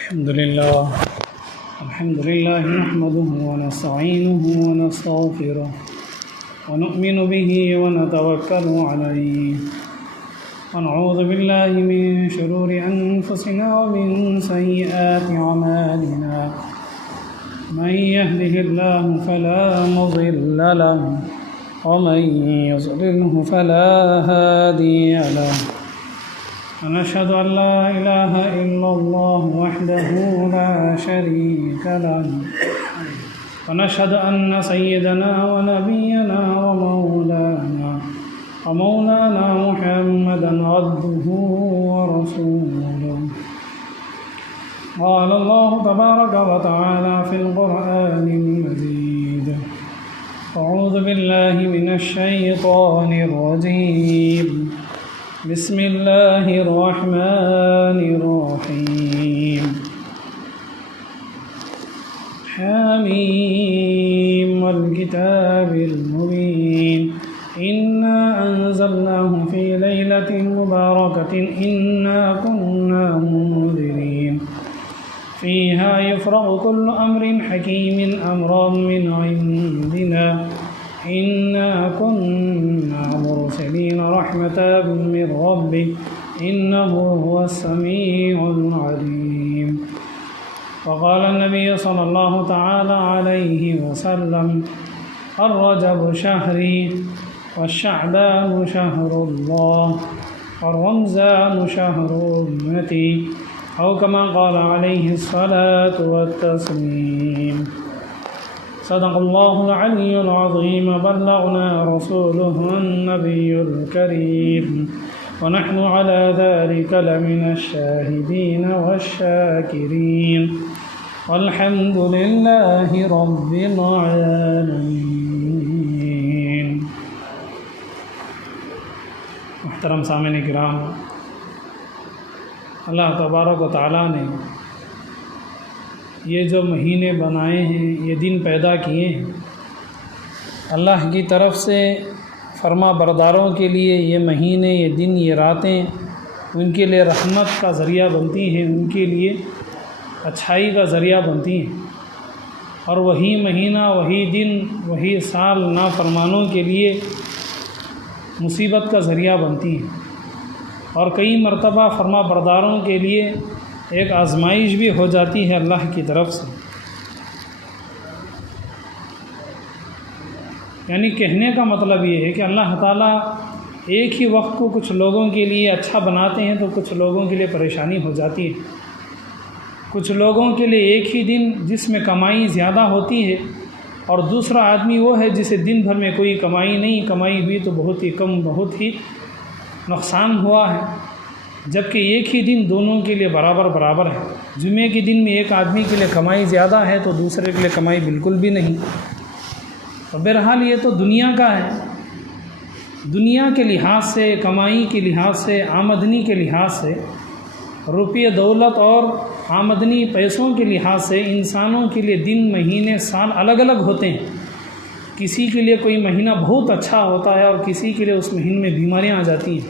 الحمد لله نحمده ونستعينه ونستغفره ونؤمن به ونتوكل عليه ونعوذ بالله من شرور أنفسنا ومن سيئات أعمالنا من يهده الله فلا مضل له ومن يضلله فلا هادي له ونشهد أن لا إله إلا الله وحده لا شريك له ونشهد أن سيدنا ونبينا ومولانا محمدا عبده ورسوله. قال الله تبارك وتعالى في القرآن المجيد: أعوذ بالله من الشيطان الرجيم. بسم الله الرحمن الرحيم. حميم والكتاب المبين إنا أنزلناه في ليلة مباركة إنا كنا منذرين فيها يفرغ كل أمر حكيم أمرا من عندنا إنا كنا مرسلين رحمة من ربك إنه هو السميع العليم. وقال النبي صلى الله تعالى عليه وسلم: الرجب شهري والشعبان شهر الله والرمضان شهر أمتي، أو كما قال عليه الصلاة والتسليم. صدق الله العلي العظيم. بلغنا رسوله النبي الكريم ونحن على ذلك لمن الشاهدين والشاكرين والحمد لله رب العالمين. محترم سامعین کرام، اللہ تبارک و تعالیٰ نے یہ جو مہینے بنائے ہیں، یہ دن پیدا کیے ہیں، اللہ کی طرف سے فرما برداروں کے لیے یہ مہینے، یہ دن، یہ راتیں ان کے لیے رحمت کا ذریعہ بنتی ہیں، ان کے لیے اچھائی کا ذریعہ بنتی ہیں، اور وہی مہینہ، وہی دن، وہی سال نافرمانوں کے لیے مصیبت کا ذریعہ بنتی ہیں، اور کئی مرتبہ فرما برداروں کے لیے ایک آزمائش بھی ہو جاتی ہے اللہ کی طرف سے۔ یعنی کہنے کا مطلب یہ ہے کہ اللہ تعالیٰ ایک ہی وقت کو کچھ لوگوں کے لیے اچھا بناتے ہیں تو کچھ لوگوں کے لیے پریشانی ہو جاتی ہے۔ کچھ لوگوں کے لیے ایک ہی دن جس میں کمائی زیادہ ہوتی ہے، اور دوسرا آدمی وہ ہے جسے دن بھر میں کوئی کمائی نہیں، کمائی ہوئی تو بہت ہی کم، بہت ہی نقصان ہوا ہے، جبکہ ایک ہی دن دونوں کے لیے برابر ہے۔ جمعے کے دن میں ایک آدمی کے لیے کمائی زیادہ ہے تو دوسرے کے لیے کمائی بالکل بھی نہیں۔ تو بہرحال یہ تو دنیا کا ہے، دنیا کے لحاظ سے، کمائی کے لحاظ سے، آمدنی کے لحاظ سے، روپیہ دولت اور آمدنی پیسوں کے لحاظ سے انسانوں کے لیے دن، مہینے، سال الگ الگ ہوتے ہیں۔ کسی کے لیے کوئی مہینہ بہت اچھا ہوتا ہے اور کسی کے لیے اس مہینے میں بیماریاں آ جاتی ہیں،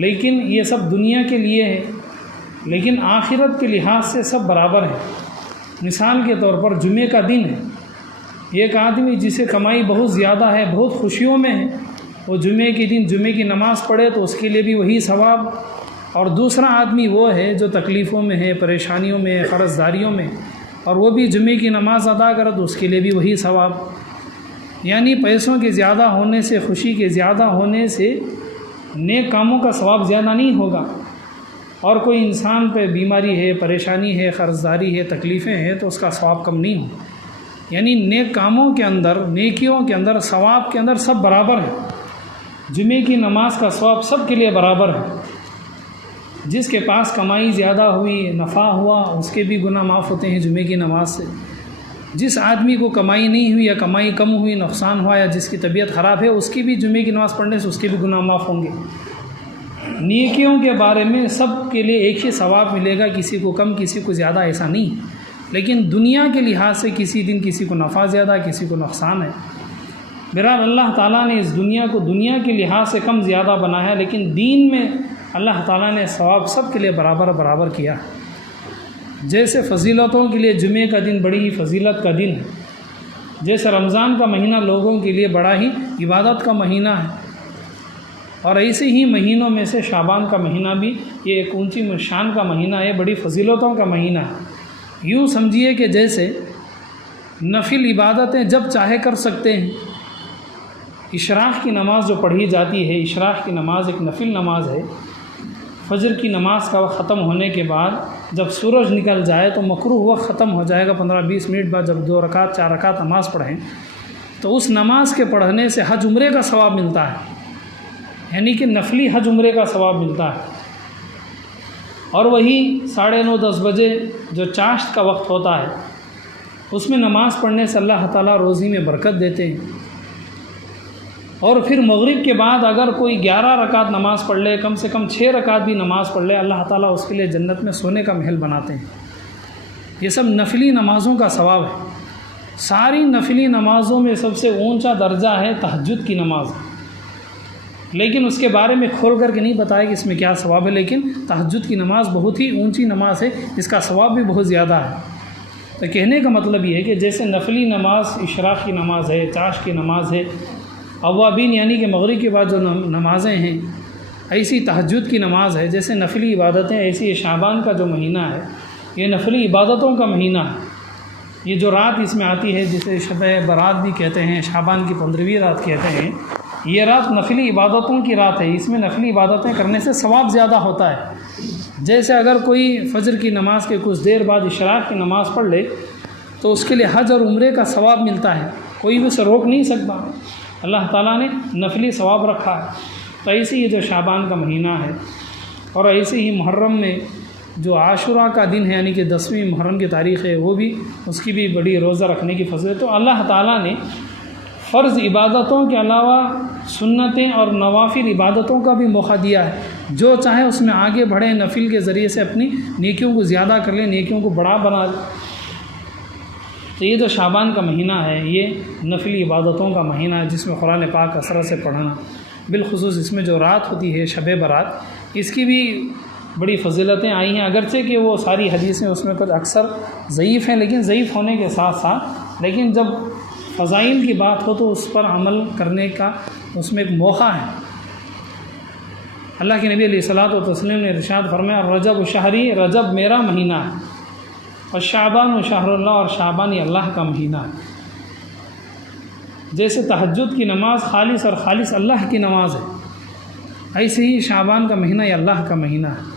لیکن یہ سب دنیا کے لیے ہے، لیکن آخرت کے لحاظ سے سب برابر ہیں۔ مثال کے طور پر جمعے کا دن ہے، ایک آدمی جسے کمائی بہت زیادہ ہے، بہت خوشیوں میں ہے، وہ جمعے کے دن جمعے کی نماز پڑھے تو اس کے لیے بھی وہی ثواب، اور دوسرا آدمی وہ ہے جو تکلیفوں میں ہے، پریشانیوں میں ہے، قرض داریوں میں، اور وہ بھی جمعے کی نماز ادا کرے تو اس کے لیے بھی وہی ثواب۔ یعنی پیسوں کے زیادہ ہونے سے، خوشی کے زیادہ ہونے سے نیک کاموں کا ثواب زیادہ نہیں ہوگا، اور کوئی انسان پہ بیماری ہے، پریشانی ہے، قرض داری ہے، تکلیفیں ہیں تو اس کا ثواب کم نہیں ہو۔ یعنی نیک کاموں کے اندر، نیکیوں کے اندر، ثواب کے اندر سب برابر ہے۔ جمعے کی نماز کا ثواب سب کے لیے برابر ہے۔ جس کے پاس کمائی زیادہ ہوئی، نفع ہوا، اس کے بھی گناہ معاف ہوتے ہیں جمعے کی نماز سے۔ جس آدمی کو کمائی نہیں ہوئی یا کمائی کم ہوئی، نقصان ہوا، یا جس کی طبیعت خراب ہے، اس کی بھی جمعے کی نماز پڑھنے سے اس کے بھی گناہ معاف ہوں گے۔ نیکیوں کے بارے میں سب کے لیے ایک ہی ثواب ملے گا، کسی کو کم، کسی کو زیادہ، ایسا نہیں۔ لیکن دنیا کے لحاظ سے کسی دن کسی کو نفع زیادہ، کسی کو نقصان ہے۔ بہرحال اللہ تعالیٰ نے اس دنیا کو دنیا کے لحاظ سے کم زیادہ بنایا، لیکن دین میں اللہ تعالیٰ نے ثواب سب کے لیے برابر کیا۔ جیسے فضیلتوں کے لیے جمعے کا دن بڑی فضیلت کا دن ہے، جیسے رمضان کا مہینہ لوگوں کے لیے بڑا ہی عبادت کا مہینہ ہے، اور ایسے ہی مہینوں میں سے شعبان کا مہینہ بھی یہ ایک اونچی شان کا مہینہ ہے، بڑی فضیلتوں کا مہینہ ہے۔ یوں سمجھیے کہ جیسے نفل عبادتیں جب چاہے کر سکتے ہیں۔ اشراق کی نماز جو پڑھی جاتی ہے، اشراق کی نماز ایک نفل نماز ہے۔ فجر کی نماز کا وقت ختم ہونے کے بعد جب سورج نکل جائے تو مکروہ وقت ختم ہو جائے گا، 15-20 منٹ بعد جب 2 رکعت 4 رکعت نماز پڑھیں تو اس نماز کے پڑھنے سے حج عمرے کا ثواب ملتا ہے، یعنی کہ نفلی حج عمرے کا ثواب ملتا ہے۔ اور وہی 9:30 10 بجے جو چاشت کا وقت ہوتا ہے اس میں نماز پڑھنے سے اللہ تعالیٰ روزی میں برکت دیتے ہیں۔ اور پھر مغرب کے بعد اگر کوئی 11 رکعت نماز پڑھ لے، کم سے کم 6 رکعت بھی نماز پڑھ لے، اللہ تعالیٰ اس کے لیے جنت میں سونے کا محل بناتے ہیں۔ یہ سب نفلی نمازوں کا ثواب ہے۔ ساری نفلی نمازوں میں سب سے اونچا درجہ ہے تہجد کی نماز، لیکن اس کے بارے میں کھول کر کے نہیں بتایا کہ اس میں کیا ثواب ہے، لیکن تہجد کی نماز بہت ہی اونچی نماز ہے، اس کا ثواب بھی بہت زیادہ ہے۔ تو کہنے کا مطلب یہ ہے کہ جیسے نفلی نماز اشراق کی نماز ہے، چاشت کی نماز ہے، اوابین یعنی کہ مغرب کے بعد جو نمازیں ہیں، ایسی تہجد کی نماز ہے، جیسے نفلی عبادتیں، ایسی یہ شعبان کا جو مہینہ ہے یہ نفلی عبادتوں کا مہینہ ہے۔ یہ جو رات اس میں آتی ہے جسے شب برات بھی کہتے ہیں، شعبان کی 15ویں رات کہتے ہیں، یہ رات نفلی عبادتوں کی رات ہے، اس میں نفلی عبادتیں کرنے سے ثواب زیادہ ہوتا ہے۔ جیسے اگر کوئی فجر کی نماز کے کچھ دیر بعد اشراق کی نماز پڑھ لے تو اس کے لیے حج اور عمرے کا ثواب ملتا ہے، کوئی بھی اسے روک نہیں سکتا، اللہ تعالیٰ نے نفلی ثواب رکھا ہے۔ تو ایسے ہی جو شعبان کا مہینہ ہے، اور ایسے ہی محرم میں جو عاشوراء کا دن ہے یعنی کہ 10ویں محرم کی تاریخ ہے، وہ بھی اس کی بھی بڑی روزہ رکھنے کی فضیلت۔ تو اللہ تعالیٰ نے فرض عبادتوں کے علاوہ سنتیں اور نوافل عبادتوں کا بھی موقع دیا ہے، جو چاہے اس میں آگے بڑھیں، نفل کے ذریعے سے اپنی نیکیوں کو زیادہ کر لیں، نیکیوں کو بڑا بنا لیں۔ تو یہ جو شعبان کا مہینہ ہے یہ نفلی عبادتوں کا مہینہ ہے، جس میں قرآن پاک کثرت سے پڑھنا، بالخصوص اس میں جو رات ہوتی ہے شب برات، اس کی بھی بڑی فضیلتیں آئی ہیں، اگرچہ کہ وہ ساری حدیثیں اس میں کچھ اکثر ضعیف ہیں، لیکن ضعیف ہونے کے ساتھ ساتھ لیکن جب فضائل کی بات ہو تو اس پر عمل کرنے کا اس میں ایک موقع ہے۔ اللہ کے نبی علیہ الصلوۃ والتسلیم نے ارشاد فرمایا، رجب شہری، رجب میرا مہینہ ہے، اور شعبان شہر اللہ، اور شعبان یہ اللہ کا مہینہ ہے۔ جیسے تہجد کی نماز خالص اور خالص اللہ کی نماز ہے، ایسے ہی شعبان کا مہینہ یہ اللہ کا مہینہ ہے۔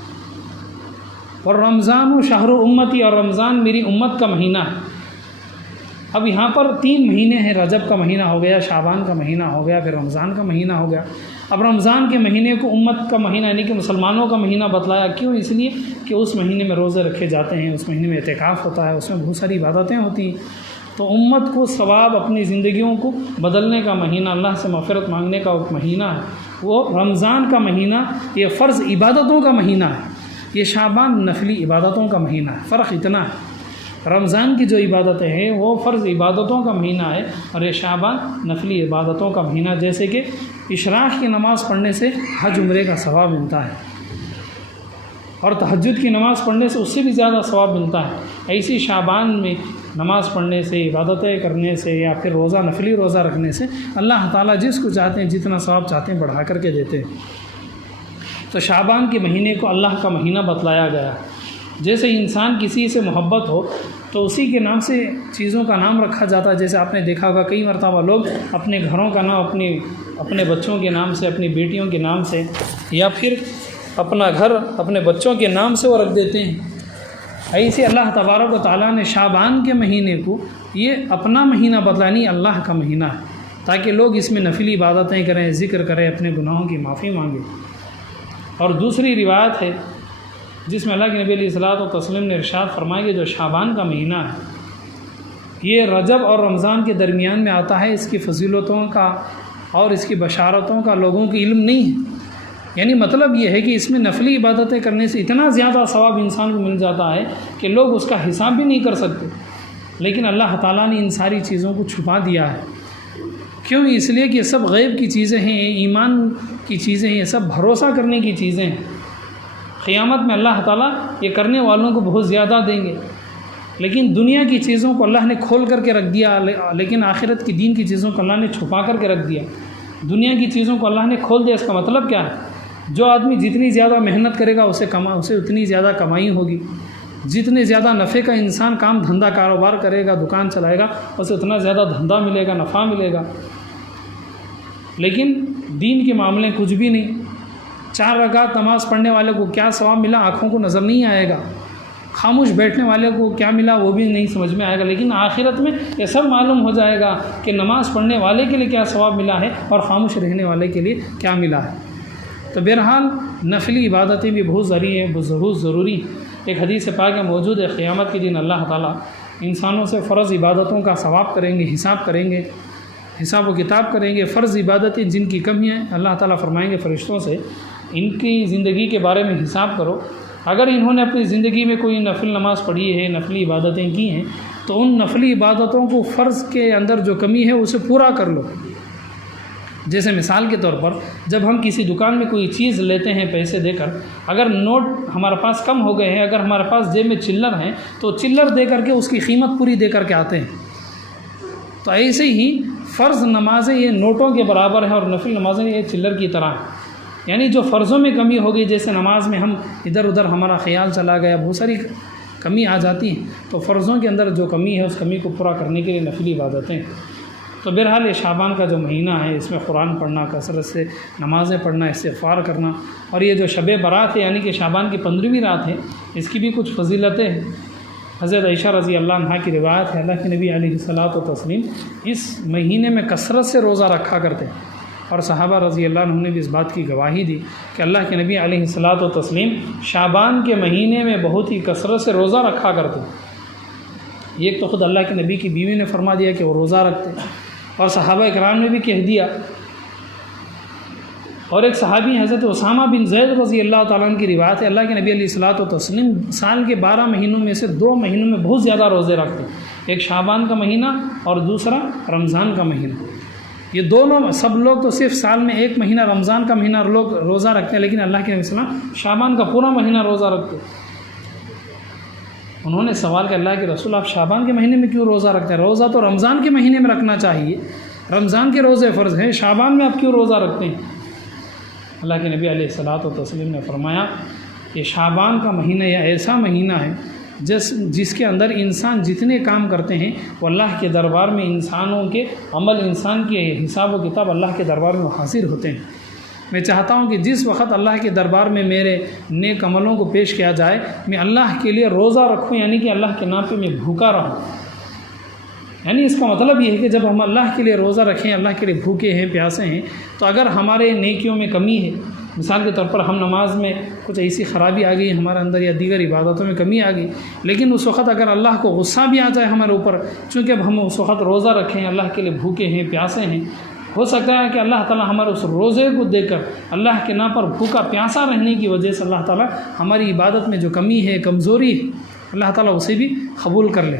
اور رمضان شہر امتی، اور رمضان میری امت کا مہینہ ہے۔ اب یہاں پر 3 مہینے ہیں، رجب کا مہینہ ہو گیا، شعبان کا مہینہ ہو گیا، پھر رمضان کا مہینہ ہو گیا۔ اب رمضان کے مہینے کو امت کا مہینہ یعنی کہ مسلمانوں کا مہینہ بتلایا، کیوں؟ اس لیے کہ اس مہینے میں روزے رکھے جاتے ہیں، اس مہینے میں اعتکاف ہوتا ہے، اس میں بہت ساری عبادتیں ہوتی ہیں۔ تو امت کو ثواب، اپنی زندگیوں کو بدلنے کا مہینہ، اللہ سے مغفرت مانگنے کا ایک مہینہ ہے، وہ رمضان کا مہینہ یہ فرض عبادتوں کا مہینہ ہے، یہ شعبان نفلی عبادتوں کا مہینہ ہے۔ فرق اتنا ہے، رمضان کی جو عبادتیں ہیں وہ فرض عبادتوں کا مہینہ ہے، اور یہ شعبان نفلی عبادتوں کا مہینہ، جیسے کہ اشراق کی نماز پڑھنے سے حج عمرے کا ثواب ملتا ہے، اور تہجد کی نماز پڑھنے سے اس سے بھی زیادہ ثواب ملتا ہے۔ ایسی شعبان میں نماز پڑھنے سے، عبادتیں کرنے سے، یا پھر روزہ نفلی روزہ رکھنے سے اللہ تعالیٰ جس کو چاہتے ہیں جتنا ثواب چاہتے ہیں بڑھا کر کے دیتے ہیں۔ تو شعبان کے مہینے کو اللہ کا مہینہ بتلایا گیا۔ جیسے انسان کسی سے محبت ہو تو اسی کے نام سے چیزوں کا نام رکھا جاتا ہے، جیسے آپ نے دیکھا ہوگا کئی مرتبہ لوگ اپنے گھروں کا نام اپنے بچوں کے نام سے، اپنی بیٹیوں کے نام سے، یا پھر اپنا گھر اپنے بچوں کے نام سے وہ رکھ دیتے ہیں۔ ایسے اللہ تبارک و تعالیٰ نے شعبان کے مہینے کو یہ اپنا مہینہ بتلانی اللہ کا مہینہ ہے، تاکہ لوگ اس میں نفلی عبادتیں کریں، ذکر کریں، اپنے گناہوں کی معافی مانگیں۔ اور دوسری روایت ہے جس میں اللہ کے نبی علیہ الصلوۃ والتسلیم نے ارشاد فرمایا کہ جو شعبان کا مہینہ ہے یہ رجب اور رمضان کے درمیان میں آتا ہے، اس کی فضیلتوں کا اور اس کی بشارتوں کا لوگوں کو علم نہیں ہے۔ یعنی مطلب یہ ہے کہ اس میں نفلی عبادتیں کرنے سے اتنا زیادہ ثواب انسان کو مل جاتا ہے کہ لوگ اس کا حساب بھی نہیں کر سکتے، لیکن اللہ تعالیٰ نے ان ساری چیزوں کو چھپا دیا ہے۔ کیوں؟ اس لیے کہ یہ سب غیب کی چیزیں ہیں، ایمان کی چیزیں ہیں، یہ سب بھروسہ کرنے کی چیزیں ہیں۔ قیامت میں اللہ تعالیٰ یہ کرنے والوں کو بہت زیادہ دیں گے، لیکن دنیا کی چیزوں کو اللہ نے کھول کر کے رکھ دیا، لیکن آخرت کی دین کی چیزوں کو اللہ نے چھپا کر کے رکھ دیا۔ دنیا کی چیزوں کو اللہ نے کھول دیا، اس کا مطلب کیا ہے؟ جو آدمی جتنی زیادہ محنت کرے گا اسے اتنی زیادہ کمائی ہوگی، جتنے زیادہ نفع کا انسان کام دھندا کاروبار کرے گا، دکان چلائے گا، اسے اتنا زیادہ دھندا ملے گا، نفع ملے گا۔ لیکن دین کے معاملے کچھ بھی نہیں۔ 4 رکعت نماز پڑھنے والے کو کیا ثواب ملا آنکھوں کو نظر نہیں آئے گا، خاموش بیٹھنے والے کو کیا ملا وہ بھی نہیں سمجھ میں آئے گا، لیکن آخرت میں یہ سب معلوم ہو جائے گا کہ نماز پڑھنے والے کے لیے کیا ثواب ملا ہے اور خاموش رہنے والے کے لیے کیا ملا ہے۔ تو بہرحال نفلی عبادتیں بھی بہت ضروری ہیں۔ ایک حدیث پاک میں موجود ہے، قیامت کے دن اللہ تعالیٰ انسانوں سے فرض عبادتوں کا ثواب کریں گے، حساب و کتاب کریں گے۔ فرض عبادتیں جن کی کمی ہیں، اللہ تعالیٰ فرمائیں گے فرشتوں سے ان کی زندگی کے بارے میں حساب کرو، اگر انہوں نے اپنی زندگی میں کوئی نفل نماز پڑھی ہے، نفلی عبادتیں کی ہیں، تو ان نفلی عبادتوں کو فرض کے اندر جو کمی ہے اسے پورا کر لو۔ جیسے مثال کے طور پر جب ہم کسی دکان میں کوئی چیز لیتے ہیں پیسے دے کر، اگر نوٹ ہمارے پاس کم ہو گئے ہیں، اگر ہمارے پاس جیب میں چلر ہیں تو چلر دے کر کے اس کی قیمت پوری دے کر کے آتے ہیں۔ تو ایسے ہی فرض نمازیں یہ نوٹوں کے برابر ہیں اور نفل نمازیں یہ چلر کی طرح ہیں۔ یعنی جو فرضوں میں کمی ہو گئی، جیسے نماز میں ہم ادھر ادھر ہمارا خیال چلا گیا، بہت ساری کمی آ جاتی ہے، تو فرضوں کے اندر جو کمی ہے اس کمی کو پورا کرنے کے لیے نفلی عبادتیں۔ تو بہرحال یہ شعبان کا جو مہینہ ہے، اس میں قرآن پڑھنا، کثرت سے نمازیں پڑھنا، استغفار کرنا، اور یہ جو شب برات ہے یعنی کہ شعبان کی 15ویں رات ہے، اس کی بھی کچھ فضیلتیں ہیں۔ حضرت عائشہ رضی اللہ عنہا کی روایت ہے، اللہ کے نبی علیہ الصلاۃ والتسلیم اس مہینے میں کثرت سے روزہ رکھا کرتے ہیں، اور صحابہ رضی اللہ عنہ نے بھی اس بات کی گواہی دی کہ اللہ کے نبی علیہ الصلاۃ والتسلیم شعبان کے مہینے میں بہت ہی کثرت سے روزہ رکھا کرتے ہیں۔ ایک تو خود اللہ کے نبی کی بیوی نے فرما دیا کہ وہ روزہ رکھتے، اور صحابہ اکرام نے بھی کہہ دیا، اور ایک صحابی حضرت اسامہ بن زید رضی اللہ تعالیٰ عنہ کی روایت ہے، اللہ کے نبی علیہ الصلاۃ والتسلیم سال کے 12 مہینوں میں سے 2 مہینوں میں بہت زیادہ روزے رکھتے ہیں، ایک شعبان کا مہینہ اور دوسرا رمضان کا مہینہ۔ یہ دونوں سب لوگ تو صرف سال میں 1 مہینہ رمضان کا مہینہ لوگ روزہ رکھتے ہیں، لیکن اللہ کے نبی صلی اللہ علیہ وسلم شعبان کا پورا مہینہ روزہ رکھتے ہیں۔ انہوں نے سوال کیا، اللہ کے رسول آپ شعبان کے مہینے میں کیوں روزہ رکھتے ہیں؟ روزہ تو رمضان کے مہینے میں رکھنا چاہیے، رمضان کے روزے فرض ہیں، شعبان میں آپ کیوں روزہ رکھتے ہیں؟ اللہ کے نبی علیہ الصلاۃ والتسلیم نے فرمایا کہ شعبان کا مہینہ یہ ایسا مہینہ ہے جس کے اندر انسان جتنے کام کرتے ہیں وہ اللہ کے دربار میں انسانوں کے عمل، انسان کے حساب و کتاب اللہ کے دربار میں حاضر ہوتے ہیں۔ میں چاہتا ہوں کہ جس وقت اللہ کے دربار میں میرے نیک عملوں کو پیش کیا جائے، میں اللہ کے لیے روزہ رکھوں، یعنی کہ اللہ کے نام پہ میں بھوکا رہوں۔ یعنی اس کا مطلب یہ ہے کہ جب ہم اللہ کے لیے روزہ رکھیں، اللہ کے لیے بھوکے ہیں، پیاسے ہیں، تو اگر ہمارے نیکیوں میں کمی ہے، مثال کے طور پر ہم نماز میں کچھ ایسی خرابی آ گئی ہمارے اندر یا دیگر عبادتوں میں کمی آ گئی، لیکن اس وقت اگر اللہ کو غصہ بھی آ جائے ہمارے اوپر، چونکہ اب ہم اس وقت روزہ رکھیں، اللہ کے لیے بھوکے ہیں، پیاسے ہیں، ہو سکتا ہے کہ اللہ تعالیٰ ہمارے اس روزے کو دیکھ کر اللہ کے نام پر بھوکا پیاسا رہنے کی وجہ سے اللہ تعالیٰ ہماری عبادت میں جو کمی ہے، کمزوری ہے، اللہ تعالیٰ اسے بھی قبول کر لے۔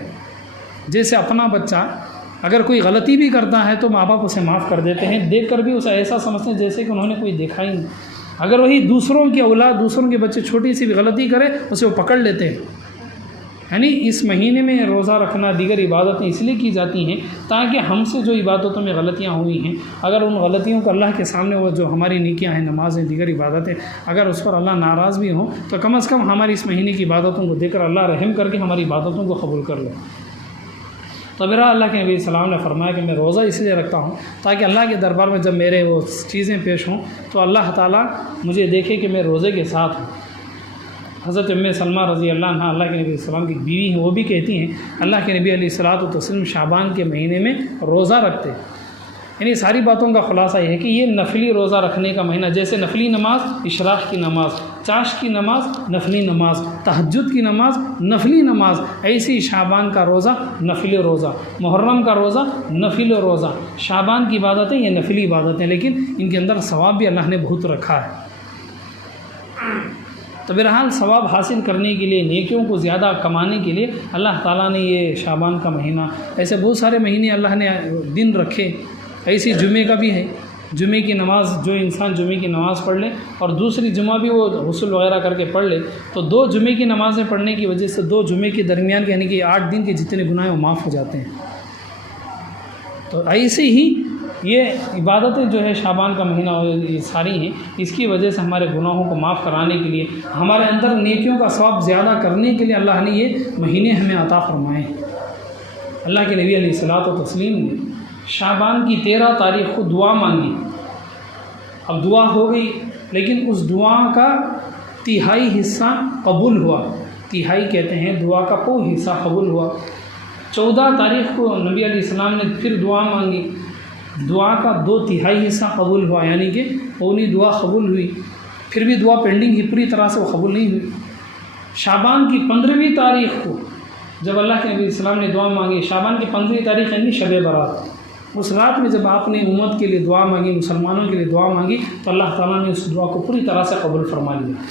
جیسے اپنا بچہ اگر کوئی غلطی بھی کرتا ہے تو ماں باپ اسے معاف کر دیتے ہیں، دیکھ کر بھی اسے ایسا سمجھتے ہیں جیسے کہ انہوں نے کوئی دیکھا ہی نہیں۔ اگر وہی دوسروں کی اولاد، دوسروں کے بچے چھوٹی سی بھی غلطی کرے اسے وہ پکڑ لیتے ہیں۔ یعنی اس مہینے میں روزہ رکھنا، دیگر عبادتیں اس لیے کی جاتی ہیں تاکہ ہم سے جو عبادتوں میں غلطیاں ہوئی ہیں، اگر ان غلطیوں کو اللہ کے سامنے، وہ جو ہماری نیکیاں ہیں، نمازیں، دیگر عبادتیں، اگر اس پر اللہ ناراض بھی ہوں تو کم از کم ہماری اس مہینے کی عبادتوں کو دیکھ کر اللہ رحم کر کے ہماری عبادتوں کو قبول کر لے۔ تو میرا اللہ کے نبی صلی اللہ علیہ وسلم نے فرمایا کہ میں روزہ اس لیے رکھتا ہوں تاکہ اللہ کے دربار میں جب میرے وہ چیزیں پیش ہوں تو اللہ تعالیٰ مجھے دیکھے کہ میں روزے کے ساتھ ہوں۔ حضرت ام سلمہ رضی اللہ عنہ اللہ کے نبی صلی اللہ علیہ وسلم کی بیوی ہیں، وہ بھی کہتی ہیں اللہ کے نبی علیہ الصلاۃ والتسلیم شعبان کے مہینے میں روزہ رکھتے۔ یعنی ساری باتوں کا خلاصہ یہ ہے کہ یہ نفلی روزہ رکھنے کا مہینہ، جیسے نفلی نماز، اشراق کی نماز، چاشت کی نماز، نفلی نماز، تہجد کی نماز، نفلی نماز، ایسی شعبان کا روزہ نفلی روزہ، محرم کا روزہ نفلی روزہ، شعبان کی عبادتیں یہ نفلی عبادتیں، لیکن ان کے اندر ثواب بھی اللہ نے بہت رکھا ہے۔ تو بہرحال ثواب حاصل کرنے کے لیے، نیکیوں کو زیادہ کمانے کے لیے اللہ تعالیٰ نے یہ شعبان کا مہینہ، ایسے بہت سارے مہینے اللہ نے دن رکھے، ایسی جمعے کا بھی ہے جمعے کی نماز جو انسان جمعے کی نماز پڑھ لے اور دوسری جمعہ بھی وہ غسل وغیرہ کر کے پڑھ لے تو 2 جمعے کی نمازیں پڑھنے کی وجہ سے 2 جمعے کے درمیان کے یعنی کہ 8 دن کے جتنے گناہ ہیں وہ معاف ہو جاتے ہیں۔ تو ایسے ہی یہ عبادتیں جو ہے شعبان کا مہینہ یہ ساری ہیں، اس کی وجہ سے ہمارے گناہوں کو معاف کرانے کے لیے، ہمارے اندر نیکیوں کا ثواب زیادہ کرنے کے لیے اللہ نے یہ مہینے ہمیں عطا فرمائے ہیں۔ اللہ کے نبی علیہ الصلوۃ والتسلیم نے شعبان کی 13 تاریخ کو دعا مانگی۔ اب دعا ہو گئی لیکن اس دعا کا 1/3 حصہ قبول ہوا، 1/3 کہتے ہیں دعا کا کوئی حصہ قبول ہوا۔ 14 تاریخ کو نبی علیہ السلام نے پھر دعا مانگی، دعا کا 2/3 حصہ قبول ہوا، یعنی کہ پوری دعا قبول ہوئی، پھر بھی دعا پینڈنگ ہی، پوری طرح سے وہ قبول نہیں ہوئی۔ شعبان کی 15ویں تاریخ کو جب اللہ کے نبی علیہ السلام نے دعا مانگی، شعبان کی 15ویں تاریخ یعنی شب برات، اس رات میں جب آپ نے امت کے لیے دعا مانگی، مسلمانوں کے لیے دعا مانگی تو اللہ تعالیٰ نے اس دعا کو پوری طرح سے قبول فرما لیا۔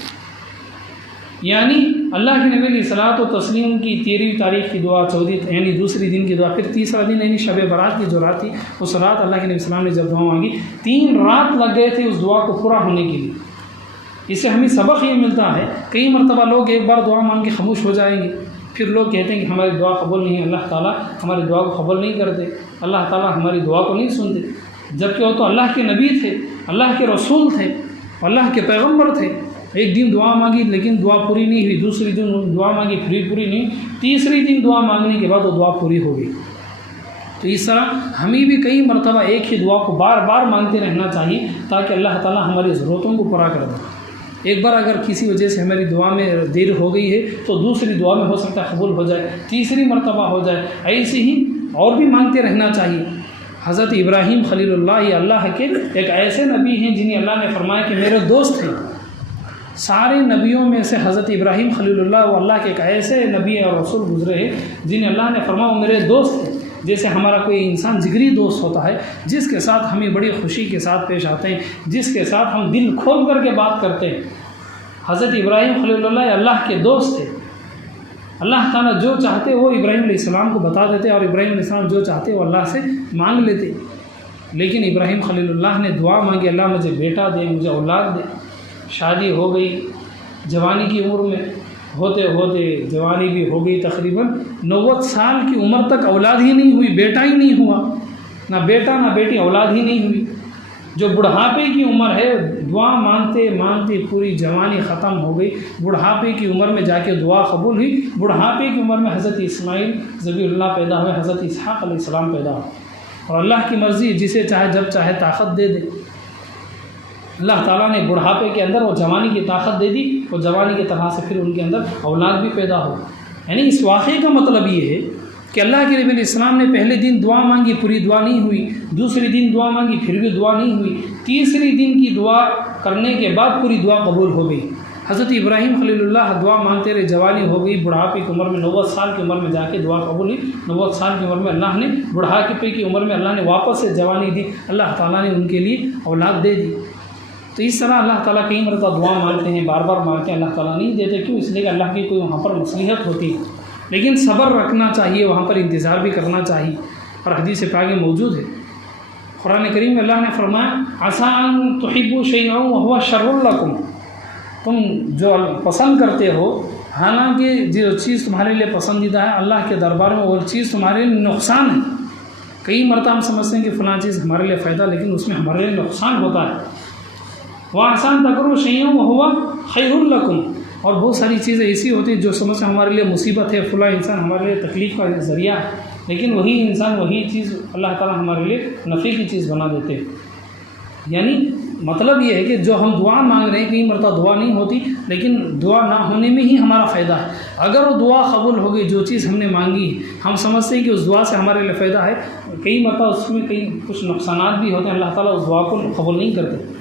یعنی اللہ کے نبی علیہ الصلوۃ والتسلیم کی 13ویں تاریخ کی دعا، 14 یعنی دوسری دن کی دعا، پھر تیسرا دن یعنی شب برات کی جو رات تھی، اس رات اللہ کے نبی علیہ السلام نے جب دعا مانگی 3 رات لگ گئے تھے اس دعا کو پورا ہونے کے لیے۔ اس سے ہمیں سبق یہ ملتا ہے، کئی مرتبہ لوگ ایک بار دعا مانگ کے خاموش ہو جائیں گے، پھر لوگ کہتے ہیں کہ ہماری دعا قبول نہیں ہے، اللہ تعالیٰ ہماری دعا کو قبول نہیں کرتے، اللہ تعالیٰ ہماری دعا کو نہیں سنتے، جبکہ وہ تو اللہ کے نبی تھے، اللہ کے رسول تھے، اللہ کے پیغمبر تھے۔ ایک دن دعا مانگی لیکن دعا پوری نہیں ہوئی، دوسری دن دعا مانگی پھر پوری نہیں، تیسری دن دعا مانگنے کے بعد وہ دعا پوری ہو گئی۔ تو اس طرح ہمیں بھی کئی مرتبہ ایک ہی دعا کو بار بار مانگتے رہنا چاہیے تاکہ اللہ تعالیٰ ہماری ضرورتوں کو پورا کر دے۔ ایک بار اگر کسی وجہ سے ہماری دعا میں دیر ہو گئی ہے تو دوسری دعا میں ہو سکتا ہے قبول ہو جائے، تیسری مرتبہ ہو جائے، ایسے ہی اور بھی مانگتے رہنا چاہیے۔ حضرت ابراہیم خلیل اللہ یہ اللہ کے ایک ایسے نبی ہیں جنہیں اللہ نے فرمایا کہ میرے دوست ہیں۔ سارے نبیوں میں سے حضرت ابراہیم خلیل اللہ وہ اللہ کے ایک ایسے نبی اور رسول گزرے ہیں جنہیں اللہ نے فرمایا وہ میرے دوست ہیں۔ جیسے ہمارا کوئی انسان جگری دوست ہوتا ہے جس کے ساتھ ہمیں بڑی خوشی کے ساتھ پیش آتے ہیں، جس کے ساتھ ہم دل کھول کر کے بات کرتے ہیں، حضرت ابراہیم خلیل اللہ اللہ کے دوست تھے۔ اللہ تعالیٰ جو چاہتے وہ ابراہیم علیہ السلام کو بتا دیتے اور ابراہیم علیہ السلام جو چاہتے وہ اللہ سے مانگ لیتے۔ لیکن ابراہیم خلیل اللہ نے دعا مانگی، اللہ مجھے بیٹا دے، مجھے اولاد دے۔ شادی ہو گئی، جوانی کی عمر میں ہوتے ہوتے جوانی بھی ہو گئی، تقریباً 90 سال کی عمر تک اولاد ہی نہیں ہوئی، بیٹا ہی نہیں ہوا، نہ بیٹا نہ بیٹی، اولاد ہی نہیں ہوئی۔ جو بڑھاپے کی عمر ہے، دعا مانگتے مانگتے پوری جوانی ختم ہو گئی، بڑھاپے کی عمر میں جا کے دعا قبول ہوئی۔ بڑھاپے کی عمر میں حضرت اسماعیل ذبیح اللہ پیدا ہوئے، حضرت اسحاق علیہ السلام پیدا ہوئے، اور اللہ کی مرضی جسے چاہے جب چاہے طاقت دے دے۔ اللہ تعالیٰ نے بڑھاپے کے اندر وہ جوانی کی طاقت دے دی، وہ جوانی کی طرح سے پھر ان کے اندر اولاد بھی پیدا ہو۔ یعنی اس واقعے کا مطلب یہ ہے کہ اللہ کے نبی علیہ السلام نے پہلے دن دعا مانگی، پوری دعا نہیں ہوئی، دوسری دن دعا مانگی پھر بھی دعا نہیں ہوئی، تیسری دن کی دعا کرنے کے بعد پوری دعا قبول ہو گئی۔ حضرت ابراہیم خلیل اللہ دعا مانگتے رہے، جوانی ہو گئی، بڑھاپے کی عمر میں 90 سال کی عمر میں جا کے دعا قبول ہوئی۔ 90 سال کی عمر میں اللہ نے، بڑھاپے کی عمر میں اللہ نے واپس سے جوانی دی، اللہ تعالیٰ نے ان کے لیے اولاد دے دی۔ تو اس طرح اللہ تعالیٰ کئی مرتبہ دعا مانگتے ہیں، بار بار مانگتے ہیں، اللہ تعالیٰ نہیں دیتے، کیوں؟ اس لیے کہ اللہ کی کوئی وہاں پر مصلحت ہوتی ہے، لیکن صبر رکھنا چاہیے، وہاں پر انتظار بھی کرنا چاہیے۔ اور حدیث پاک میں موجود ہے، قرآن کریم میں اللہ نے فرمایا عسیٰ ان تحبوا شیئا وہو شر لکم، تم جو پسند کرتے ہو، حالانکہ جو چیز تمہارے لیے پسندیدہ ہے اللہ کے دربار میں وہ چیز تمہارے لیے نقصان ہے۔ کئی مرتبہ ہم سمجھتے ہیں کہ فلاں چیز ہمارے لیے فائدہ، لیکن اس میں ہمارے لیے نقصان ہوتا ہے۔ وَعَسَىٰ أَن تَكْرَهُوا شَيْئًا وَهُوَ خَيْرٌ لَكُمْ، اور بہت ساری چیزیں ایسی ہوتی ہیں جو سمجھتے ہیں ہمارے لیے مصیبت ہے، فلاں انسان ہمارے لیے تکلیف کا ذریعہ ہے، لیکن وہی انسان وہی چیز اللہ تعالیٰ ہمارے لیے نفع کی چیز بنا دیتے ہیں۔ یعنی مطلب یہ ہے کہ جو ہم دعا مانگ رہے ہیں، کئی مرتبہ دعا نہیں ہوتی، لیکن دعا نہ ہونے میں ہی ہمارا فائدہ ہے۔ اگر وہ دعا قبول ہو گئی، جو چیز ہم نے مانگی ہم سمجھتے ہیں کہ اس دعا سے ہمارے لیے فائدہ ہے، کئی مرتبہ اس میں کچھ نقصانات بھی ہوتے ہیں، اللہ تعالیٰ اس دعا کو قبول نہیں کرتے۔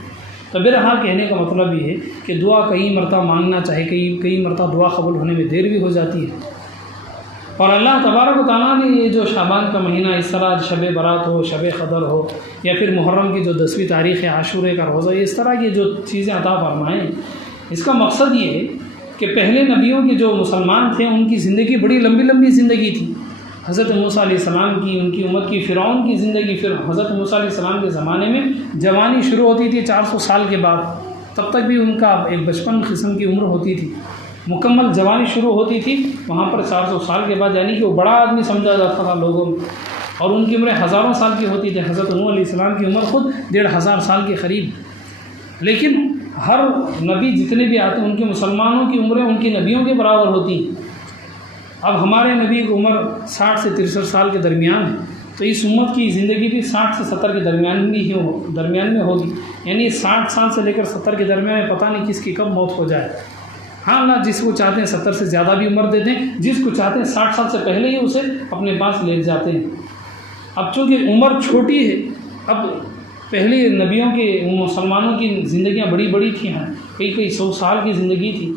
تو بہرحال کہنے کا مطلب یہ ہے کہ دعا کئی مرتبہ مانگنا چاہے، کئی مرتبہ دعا قبول ہونے میں دیر بھی ہو جاتی ہے۔ اور اللہ تبارک و تعالیٰ نے یہ جو شعبان کا مہینہ اس طرح شب برات ہو، شب قدر ہو، یا پھر محرم کی جو 10ویں تاریخ ہے، عاشورے کا روزہ، اس طرح کی جو چیزیں عطا فرمائیں، اس کا مقصد یہ ہے کہ پہلے نبیوں کے جو مسلمان تھے ان کی زندگی بڑی لمبی لمبی زندگی تھی۔ حضرت موسیٰ علیہ السلام کی، ان کی امت کی، فرعون کی زندگی، پھر حضرت موسیٰ علیہ السلام کے زمانے میں جوانی شروع ہوتی تھی 400 سال کے بعد، تب تک بھی ان کا ایک بچپن قسم کی عمر ہوتی تھی، مکمل جوانی شروع ہوتی تھی وہاں پر 400 سال کے بعد، یعنی کہ وہ بڑا آدمی سمجھا جاتا تھا لوگوں میں، اور ان کی عمریں ہزاروں سال کی ہوتی تھی۔ حضرت نوح علیہ السلام کی عمر خود 1500 سال کے قریب، لیکن ہر نبی جتنے بھی آتے ہیں ان کے مسلمانوں کی عمریں ان کے نبیوں کے برابر ہوتی ہیں۔ اب ہمارے نبی کی عمر 60 سے 63 سال کے درمیان ہے، تو اس امت کی زندگی بھی 60 سے 70 کے درمیان میں ہوگی، یعنی 60 سال سے لے کر 70 کے درمیان میں پتہ نہیں کس کی کب موت ہو جائے۔ ہاں اللہ جس کو چاہتے ہیں 70 سے زیادہ بھی عمر دیتے ہیں، جس کو چاہتے ہیں 60 سال سے پہلے ہی اسے اپنے پاس لے جاتے ہیں۔ اب چونکہ عمر چھوٹی ہے، اب پہلے نبیوں کے مسلمانوں کی زندگیاں بڑی بڑی تھیں، کئی 100 سال کی زندگی تھی،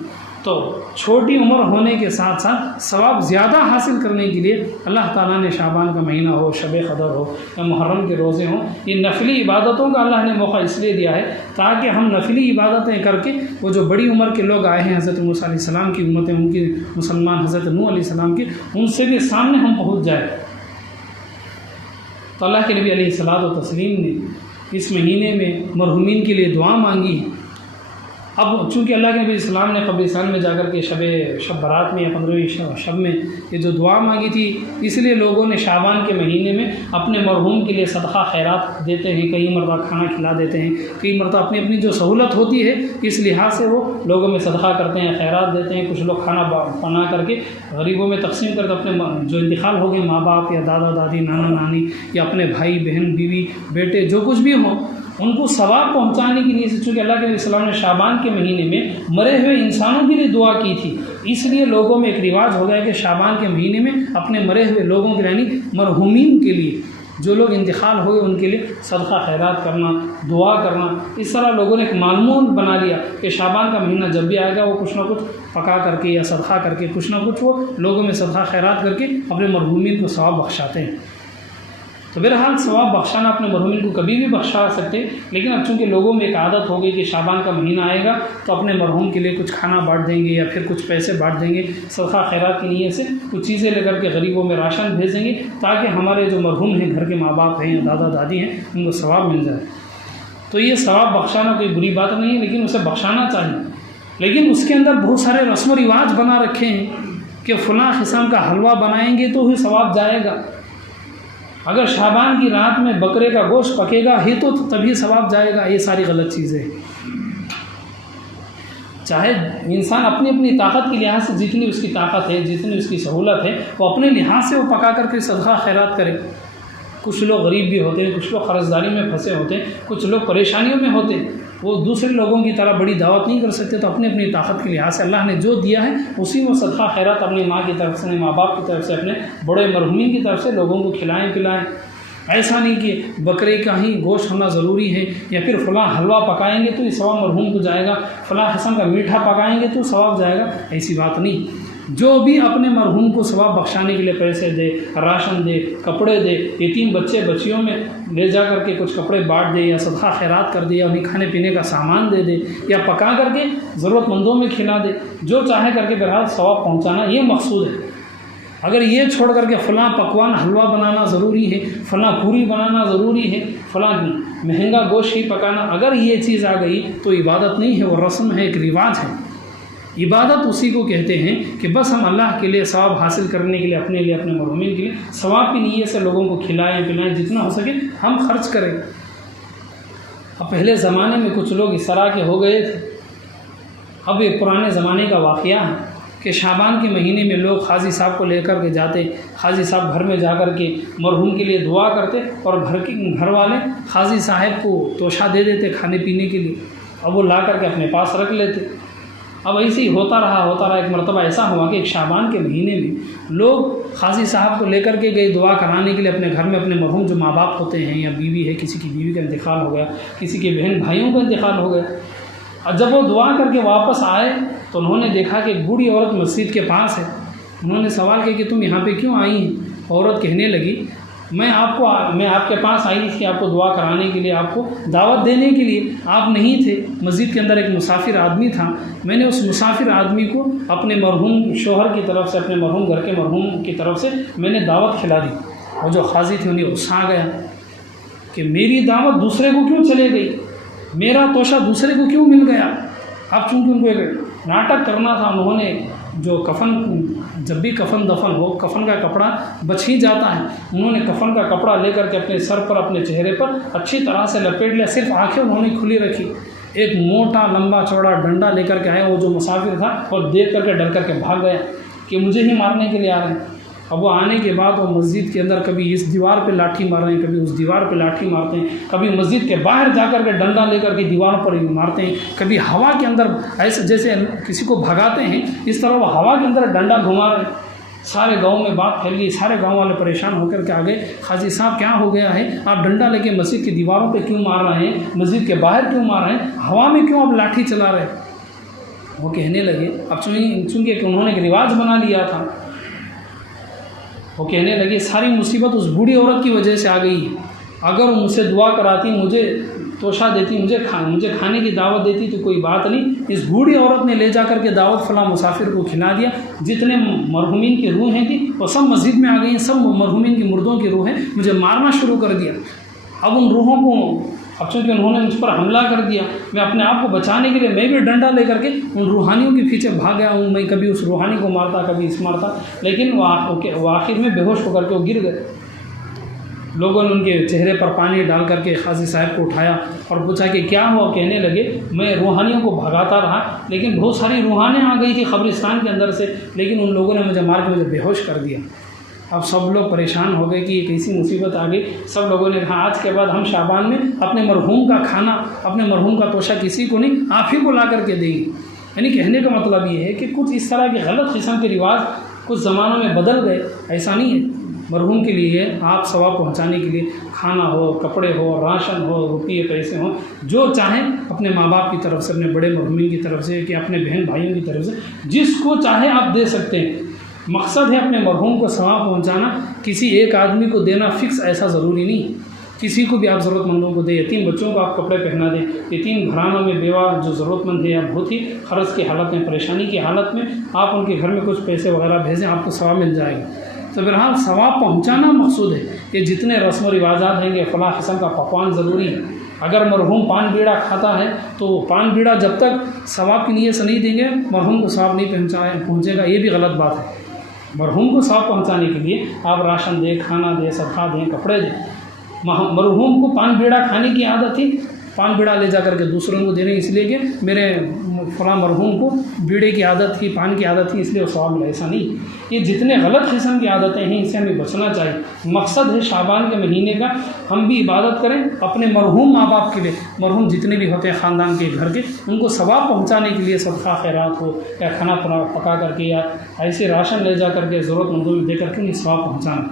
تو چھوٹی عمر ہونے کے ساتھ ساتھ ثواب زیادہ حاصل کرنے کے لیے اللہ تعالیٰ نے شعبان کا مہینہ ہو، شب قدر ہو یا محرم کے روزے ہوں، یہ نفلی عبادتوں کا اللہ نے موقع اس لیے دیا ہے تاکہ ہم نفلی عبادتیں کر کے وہ جو بڑی عمر کے لوگ آئے ہیں حضرت موسیٰ علیہ السلام کی امتیں، ان کی مسلمان حضرت نوح علیہ السلام کی، ان سے بھی سامنے ہم پہنچ جائیں۔ تو اللہ کے نبی علیہ الصلاۃ والتسلیم نے اس مہینے میں مرحومین کے لیے دعا مانگی ہے۔ اب چونکہ اللہ کے نبی السلام نے قبرستان میں جا کر کے شب برات میں یا 15ویں شب میں یہ جو دعا مانگی تھی، اس لیے لوگوں نے شعبان کے مہینے میں اپنے مرحوم کے لیے صدقہ خیرات دیتے ہیں، کئی مرتبہ کھانا کھلا دیتے ہیں، کئی مرتبہ اپنی اپنی جو سہولت ہوتی ہے اس لحاظ سے وہ لوگوں میں صدقہ کرتے ہیں، خیرات دیتے ہیں۔ کچھ لوگ کھانا بنا کر کے غریبوں میں تقسیم کر کے اپنے جو انتقال ہو گئے ماں باپ یا دادا دادی، نانا نانی یا اپنے بھائی بہن بیوی بیٹے جو کچھ بھی ہوں، ان کو ثواب پہنچانے کے لیے، چونکہ اللہ کے نبی صلی اللہ علیہ وسلم نے شعبان کے مہینے میں مرے ہوئے انسانوں کے لیے دعا کی تھی، اس لیے لوگوں میں ایک رواج ہو گیا کہ شعبان کے مہینے میں اپنے مرے ہوئے لوگوں کے یعنی مرحومین کے لیے، جو لوگ انتقال ہو گئے ان کے لیے صدقہ خیرات کرنا، دعا کرنا۔ اس طرح لوگوں نے ایک معمول بنا لیا کہ شعبان کا مہینہ جب بھی آئے گا وہ کچھ نہ کچھ پکا کر کے یا صدقہ کر کے، کچھ نہ کچھ وہ لوگوں میں صدقہ خیرات کر کے اپنے مرحومین کو ثواب بخشاتے ہیں۔ تو بہرحال ثواب بخشانا اپنے مرحومین کو کبھی بھی بخشا سکتے، لیکن اب چونکہ لوگوں میں ایک عادت ہو گئی کہ شعبان کا مہینہ آئے گا تو اپنے مرحوم کے لیے کچھ کھانا بانٹ دیں گے یا پھر کچھ پیسے بانٹ دیں گے، صدقہ خیرات کی نیت سے کچھ چیزیں لے کر کے غریبوں میں راشن بھیج دیں گے تاکہ ہمارے جو مرحوم ہیں، گھر کے ماں باپ ہیں یا دادا دادی ہیں، ان کو ثواب مل جائے۔ تو یہ ثواب بخشانا کوئی بری بات نہیں ہے، لیکن اسے بخشانا چاہیے، لیکن اس کے اندر بہت سارے رسم و رواج بنا رکھے ہیں کہ فلاں قسم کا حلوہ بنائیں گے تو ہی ثواب جائے گا، اگر شعبان کی رات میں بکرے کا گوشت پکے گا ہی تو تبھی ثواب جائے گا۔ یہ ساری غلط چیزیں، چاہے انسان اپنی اپنی طاقت کے لحاظ سے جتنی اس کی طاقت ہے، جتنی اس کی سہولت ہے، وہ اپنے لحاظ سے وہ پکا کر کے صدقہ خیرات کرے۔ کچھ لوگ غریب بھی ہوتے ہیں، کچھ لوگ قرض داری میں پھنسے ہوتے ہیں، کچھ لوگ پریشانیوں میں ہوتے ہیں، وہ دوسرے لوگوں کی طرح بڑی دعوت نہیں کر سکتے، تو اپنی اپنی طاقت کے لحاظ سے اللہ نے جو دیا ہے اسی میں صدقہ خیرات اپنی ماں کی طرف سے، ماں باپ کی طرف سے، اپنے بڑے مرحومین کی طرف سے لوگوں کو کھلائیں پلائیں۔ ایسا نہیں کہ بکرے کا ہی گوشت ہونا ضروری ہے یا پھر فلاں حلوہ پکائیں گے تو یہ ثواب مرحوم کو جائے گا، فلاں قسم کا میٹھا پکائیں گے تو ثواب جائے گا، ایسی بات نہیں۔ جو بھی اپنے مرحوم کو ثواب بخشانے کے لیے پیسے دے، راشن دے، کپڑے دے، یتیم بچے بچیوں میں لے جا کر کے کچھ کپڑے بانٹ دے یا صدقہ خیرات کر دے یا انہیں کھانے پینے کا سامان دے دے یا پکا کر کے ضرورت مندوں میں کھلا دے، جو چاہے کر کے بہرحال ثواب پہنچانا یہ مقصود ہے۔ اگر یہ چھوڑ کر کے فلاں پکوان حلوہ بنانا ضروری ہے، فلاں پوری بنانا ضروری ہے، فلاں مہنگا گوشت ہی پکانا، اگر یہ چیز آ گئی تو عبادت نہیں ہے، وہ رسم ہے، ایک رواج ہے۔ عبادت اسی کو کہتے ہیں کہ بس ہم اللہ کے لیے ثواب حاصل کرنے کے لیے، اپنے لیے، اپنے مرحومین کے لیے ثواب کی نیت سے لوگوں کو کھلائیں پلائیں، جتنا ہو سکے ہم خرچ کریں۔ اب پہلے زمانے میں کچھ لوگ اس طرح کے ہو گئے تھے، اب یہ پرانے زمانے کا واقعہ ہے کہ شعبان کے مہینے میں لوگ قاضی صاحب کو لے کر کے جاتے، قاضی صاحب گھر میں جا کر کے مرحوم کے لیے دعا کرتے اور گھر والے قاضی صاحب کو توشہ دے دیتے کھانے پینے کے لیے، اب وہ لا کر کے اپنے پاس رکھ لیتے۔ اب ایسے ہی ہوتا رہا، ایک مرتبہ ایسا ہوا کہ ایک شعبان کے مہینے میں لوگ قاضی صاحب کو لے کر کے گئے دعا کرانے کے لیے اپنے گھر میں، اپنے مرحوم جو ماں باپ ہوتے ہیں یا بیوی ہے، کسی کی بیوی کا انتقال ہو گیا، کسی کے بہن بھائیوں کا انتقال ہو گیا، اور جب وہ دعا کر کے واپس آئے تو انہوں نے دیکھا کہ ایک بوڑھی عورت مسجد کے پاس ہے۔ انہوں نے سوال کیا کہ تم یہاں پہ کیوں آئی ہیں؟ عورت کہنے لگی میں آپ کے پاس آئی تھی آپ کو دعا کرانے کے لیے، آپ کو دعوت دینے کے لیے، آپ نہیں تھے، مسجد کے اندر ایک مسافر آدمی تھا، میں نے اس مسافر آدمی کو اپنے مرحوم شوہر کی طرف سے، اپنے مرحوم گھر کے مرحوم کی طرف سے میں نے دعوت کھلا دی، اور جو قاضی تھے انہیں غصہ آ گیا کہ میری دعوت دوسرے کو کیوں چلے گئی، میرا توشہ دوسرے کو کیوں مل گیا۔ اب چونکہ ان کو ایک ناٹک کرنا تھا، انہوں نے جو کفن، جب بھی کفن دفن ہو کفن کا کپڑا بچ ہی جاتا ہے، انہوں نے کفن کا کپڑا لے کر کے اپنے سر پر، اپنے چہرے پر اچھی طرح سے لپیٹ لیا، صرف آنکھیں انہوں نے کھلی رکھی، ایک موٹا لمبا چوڑا ڈنڈا لے کر کے آئے، وہ جو مسافر تھا اور دیکھ کر کے ڈر کر کے بھاگ گیا کہ مجھے ہی مارنے کے لیے آ رہے ہیں۔ اب وہ آنے کے بعد وہ مسجد کے اندر کبھی اس دیوار پہ لاٹھی مار رہے ہیں، کبھی اس دیوار پہ لاٹھی مارتے ہیں، کبھی مسجد کے باہر جا کر کے ڈنڈا لے کر کے دیوار پر مارتے ہیں، کبھی ہوا کے اندر ایسے جیسے کسی کو بھگاتے ہیں اس طرح وہ ہوا کے اندر ڈنڈا گھما رہے ہیں۔ سارے گاؤں میں بات پھیل گئی، سارے گاؤں والے پریشان ہو کر کے آ گئے، قاضی صاحب کیا ہو گیا ہے، آپ ڈنڈا لے کے مسجد کی دیواروں پہ کیوں مار رہے ہیں، مسجد کے باہر کیوں مار رہے ہیں، ہوا میں کیوں آپ لاٹھی چلا رہے ہیں۔ وہ کہنے لگے، اب چونکہ کہ انہوں نے ایک رواج بنا لیا تھا، وہ کہنے لگے ساری مصیبت اس بوڑھی عورت کی وجہ سے آ گئی ہے، اگر وہ مجھ سے دعا کراتی، مجھے توشہ دیتی، مجھے کھانے کی دعوت دیتی تو کوئی بات نہیں، اس بوڑھی عورت نے لے جا کر کے دعوت فلاں مسافر کو کھلا دیا، جتنے مرحومین کی روحیں تھیں وہ سب مسجد میں آ گئی ہیں، سب مرحومین کی مردوں کی روحیں مجھے مارنا شروع کر دیا۔ اب ان روحوں کو، اب چونکہ انہوں نے مجھ پر حملہ کر دیا، میں اپنے آپ کو بچانے کے لیے میں بھی ڈنڈا لے کر کے ان روحانیوں کے پیچھے بھاگ گیا ہوں، میں کبھی اس روحانی کو مارتا، کبھی اس مارتا، لیکن وہ آخر میں بے ہوش ہو کر کے وہ گر گئے۔ لوگوں نے ان کے چہرے پر پانی ڈال کر کے قاضی صاحب کو اٹھایا اور پوچھا کہ کیا ہوا، کہنے لگے میں روحانیوں کو بھگاتا رہا، لیکن بہت ساری روحانیاں آ گئی تھی قبرستان کے اندر سے، لیکن ان لوگوں نے مجھے مار کے مجھے بے ہوش کر دیا۔ اب سب لوگ پریشان ہو گئے کہ یہ کیسی مصیبت آ گئی۔ سب لوگوں نے کہا آج کے بعد ہم شعبان میں اپنے مرحوم کا کھانا، اپنے مرحوم کا توشہ کسی کو نہیں، آپ ہی کو لا کر کے دیں گے۔ یعنی کہنے کا مطلب یہ ہے کہ کچھ اس طرح کے غلط قسم کے رواج کچھ زمانوں میں بدل گئے، ایسا نہیں ہے۔ مرحوم کے لیے آپ ثواب پہنچانے کے لیے کھانا ہو، کپڑے ہو، راشن ہو، روپیے پیسے ہوں، جو چاہیں اپنے ماں باپ کی طرف سے، اپنے بڑے مرحومین کی طرف سے، کہ اپنے بہن بھائیوں کی طرف سے، جس کو چاہے آپ دے سکتے ہیں۔ مقصد ہے اپنے مرحوم کو ثواب پہنچانا، کسی ایک آدمی کو دینا فکس ایسا ضروری نہیں، کسی کو بھی آپ ضرورت مندوں کو دیں، یتیم بچوں کو آپ کپڑے پہنا دیں، یتیم گھرانوں میں بیوہ جو ضرورت مند ہے یا بہت ہی قرض کی حالت میں، پریشانی کی حالت میں، آپ ان کے گھر میں کچھ پیسے وغیرہ بھیجیں، آپ کو ثواب مل جائے گا۔ تو بہرحال ثواب پہنچانا مقصود ہے کہ جتنے رسم و رواجات ہیں کہ فلاں قسم کا پکوان ضروری ہے۔ اگر مرحوم پان بیڑا کھاتا ہے تو پان بیڑا جب تک ثواب کی نیت سے نہیں دیں گے، مرحوم کو ثواب نہیں پہنچے گا، یہ بھی غلط بات ہے۔ مرحوم کو ثواب پہنچانے کے لیے آپ راشن دیں، کھانا دیں، صدقہ دیں، کپڑے دیں۔ مرحوم کو پان بیڑا کھانے کی عادت تھی، پان بیڑا لے جا کر کے دوسروں کو دینے، اس لیے کہ میرے فلاں مرحوم کو بیڑے کی عادت تھی، پان کی عادت تھی، اس لیے وہ ثواب ملا، ایسا نہیں۔ یہ جتنے غلط قسم کی عادتیں ہیں اس سے ہمیں بچنا چاہیے۔ مقصد ہے شعبان کے مہینے کا ہم بھی عبادت کریں اپنے مرحوم ماں باپ کے لیے، مرحوم جتنے بھی ہوتے ہیں خاندان کے گھر کے، ان کو ثواب پہنچانے کے لیے صدقہ خیرات ہو یا کھانا پکا کر کے یا ایسے راشن لے جا کر کے ضرورت مندوں میں دے کر کے انہیں ثواب پہنچانا۔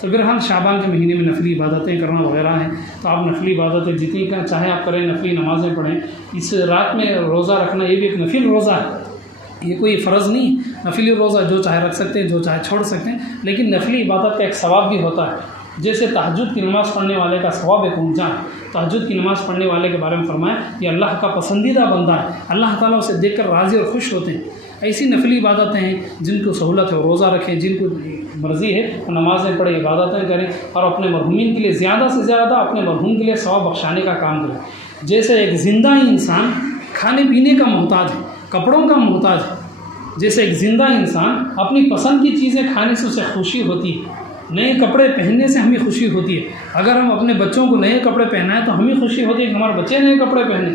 تو بہرحال شعبان کے مہینے میں نفلی عبادتیں کرنا وغیرہ ہیں، تو آپ نفلی عبادتیں جتنی چاہیں آپ کریں، نفلی نمازیں پڑھیں۔ اس رات میں روزہ رکھنا یہ بھی ایک نفل روزہ ہے، یہ کوئی فرض نہیں، نفلی روزہ جو چاہے رکھ سکتے ہیں، جو چاہے چھوڑ سکتے ہیں، لیکن نفلی عبادت کا ایک ثواب بھی ہوتا ہے۔ جیسے تہجد کی نماز پڑھنے والے کا ثواب ایک اونچا ہے۔ تہجد کی نماز پڑھنے والے کے بارے میں فرمایا یہ اللہ کا پسندیدہ بندہ ہے، اللہ تعالیٰ اسے دیکھ کر راضی اور خوش ہوتے ہیں۔ ایسی نفلی عبادتیں ہیں جن کو سہولت ہے وہ روزہ رکھیں، جن کو مرضی ہے نمازیں پڑھیں، عبادتیں کریں، اور اپنے مرحومین کے لیے زیادہ سے زیادہ اپنے مرحوم کے لیے ثواب بخشانے کا کام کریں۔ جیسے ایک زندہ انسان کھانے پینے کا محتاج ہے، کپڑوں کا محتاج ہے، جیسے ایک زندہ انسان اپنی پسند کی چیزیں کھانے سے اسے خوشی ہوتی ہے، نئے کپڑے پہننے سے ہمیں خوشی ہوتی ہے۔ اگر ہم اپنے بچوں کو نئے کپڑے پہنائیں تو ہمیں خوشی ہوتی ہے کہ ہمارے بچے نئے کپڑے پہنیں۔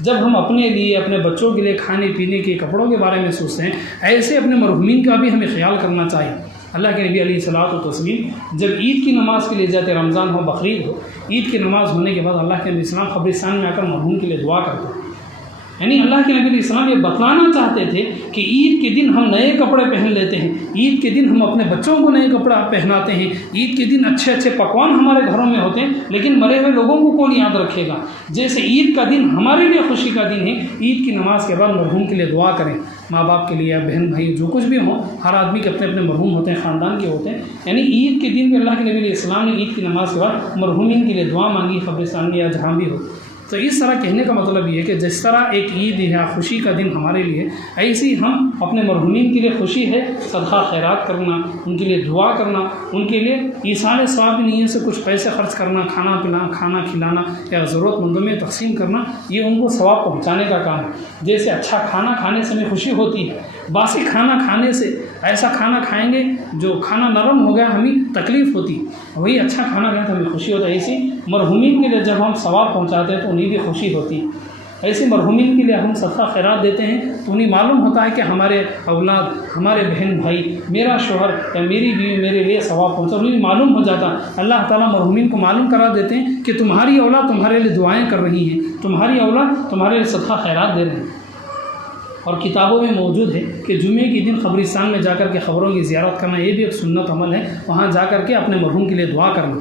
جب ہم اپنے لیے، اپنے بچوں کے لیے کھانے پینے کے کپڑوں کے بارے میں سوچتے ہیں، ایسے اپنے مرحومین کا بھی ہمیں خیال کرنا چاہیے۔ اللہ کے نبی علیہ الصلوۃ والتسلیم جب عید کی نماز کے لیے جاتے، رمضان ہو، بقرعید ہو، عید کی نماز ہونے کے بعد اللہ کے نبی السلام قبرستان میں آ کر مرحوم کے لیے دعا کرتے ہیں۔ یعنی اللہ کے نبی علیہ السلام یہ بتلانا چاہتے تھے کہ عید کے دن ہم نئے کپڑے پہن لیتے ہیں، عید کے دن ہم اپنے بچوں کو نئے کپڑے پہناتے ہیں، عید کے دن اچھے اچھے پکوان ہمارے گھروں میں ہوتے ہیں، لیکن مرے ہوئے لوگوں کو کون یاد رکھے گا؟ جیسے عید کا دن ہمارے لیے خوشی کا دن ہے، عید کی نماز کے بعد مرحوم کے لیے دعا کریں، ماں باپ کے لیے یا بہن بھائی جو کچھ بھی ہوں، ہر آدمی کے اپنے اپنے مرحوم ہوتے ہیں، خاندان کے ہوتے ہیں. یعنی عید کے دن بھی اللہ کے نبی علیہ السلام نے عید کی نماز کے بعد مرحومین کے لیے دعا مانگی، قبرستان میں یا جہاں بھی ہو. تو اس طرح کہنے کا مطلب یہ ہے کہ جس طرح ایک عید یا خوشی کا دن ہمارے لیے، ایسی ہم اپنے مرحومین کے لیے خوشی ہے صدقہ خیرات کرنا، ان کے لیے دعا کرنا، ان کے لیے ایصال ثواب نیت سے کچھ پیسے خرچ کرنا، کھانا کھلانا یا ضرورت مندوں میں تقسیم کرنا، یہ ان کو ثواب پہنچانے کا کام ہے. جیسے اچھا کھانا کھانے سے ہمیں خوشی ہوتی ہے، باسی کھانا کھانے سے، ایسا کھانا کھائیں گے جو کھانا نرم ہو گیا ہمیں تکلیف ہوتی، وہی اچھا کھانا کھائیں تو ہمیں خوشی ہوتا ہے. ایسی مرحومین کے لیے جب ہم ثواب پہنچاتے ہیں تو انہیں بھی خوشی ہوتی. ایسے مرحومین کے لیے ہم صدقہ خیرات دیتے ہیں تو انہیں معلوم ہوتا ہے کہ ہمارے اولاد، ہمارے بہن بھائی، میرا شوہر یا میری بیوی میرے لیے ثواب پہنچا، انہیں معلوم ہو جاتا. اللہ تعالیٰ مرحومین کو معلوم کرا دیتے ہیں کہ تمہاری اولاد تمہارے لیے دعائیں کر رہی ہیں، تمہاری اولاد تمہارے لیے صدقہ خیرات دے رہے ہیں. اور کتابوں میں موجود ہے کہ جمعے کے دن قبرستان میں جا کر کے قبروں کی زیارت کرنا، یہ بھی ایک سنت عمل ہے. وہاں جا کر کے اپنے مرحوم کے لیے دعا کرنا.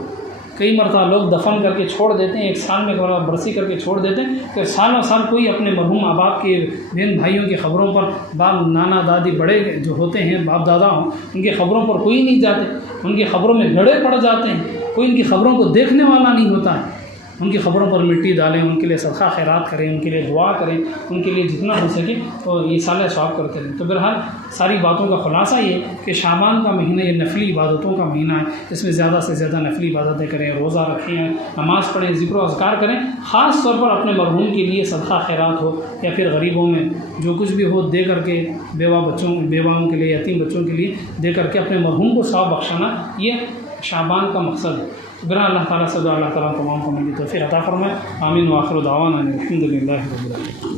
کئی مرتبہ لوگ دفن کر کے چھوڑ دیتے ہیں، ایک سال میں برسی کر کے چھوڑ دیتے ہیں، کہ سالوں سال کوئی اپنے مرحوم ماں باپ کے، بہن بھائیوں کی قبروں پر، باپ نانا دادی بڑے جو ہوتے ہیں باپ دادا ہوں، ان کی قبروں پر کوئی نہیں جاتے، ان کی قبروں میں گھڑے پڑ جاتے ہیں، کوئی ان کی قبروں کو دیکھنے والا نہیں ہوتا ہے. ان کی قبروں پر مٹی ڈالیں، ان کے لیے صدقہ خیرات کریں، ان کے لیے دعا کریں، ان کے لیے جتنا ہو سکے تو ایصال ثواب کرتے رہیں. تو بہرحال ساری باتوں کا خلاصہ یہ کہ شعبان کا مہینہ یہ نفلی عبادتوں کا مہینہ ہے. اس میں زیادہ سے زیادہ نفلی عبادتیں کریں، روزہ رکھیں، نماز پڑھیں، ذکر و اذکار کریں. خاص طور پر اپنے مرحوم کے لیے صدقہ خیرات ہو یا پھر غریبوں میں جو کچھ بھی ہو دے کر کے، بیواؤں کے لیے، یتیم بچوں کے لیے دے کر کے اپنے مرحوم کو ثواب بخشانا، یہ شعبان کا مقصد ہے. برا اللہ تعالیٰ سے اللہ تعالیٰ تمام کو ملی توفیق عطا فرمائے. آمین. وآخر دعوانا الحمد للہ رب العالمین.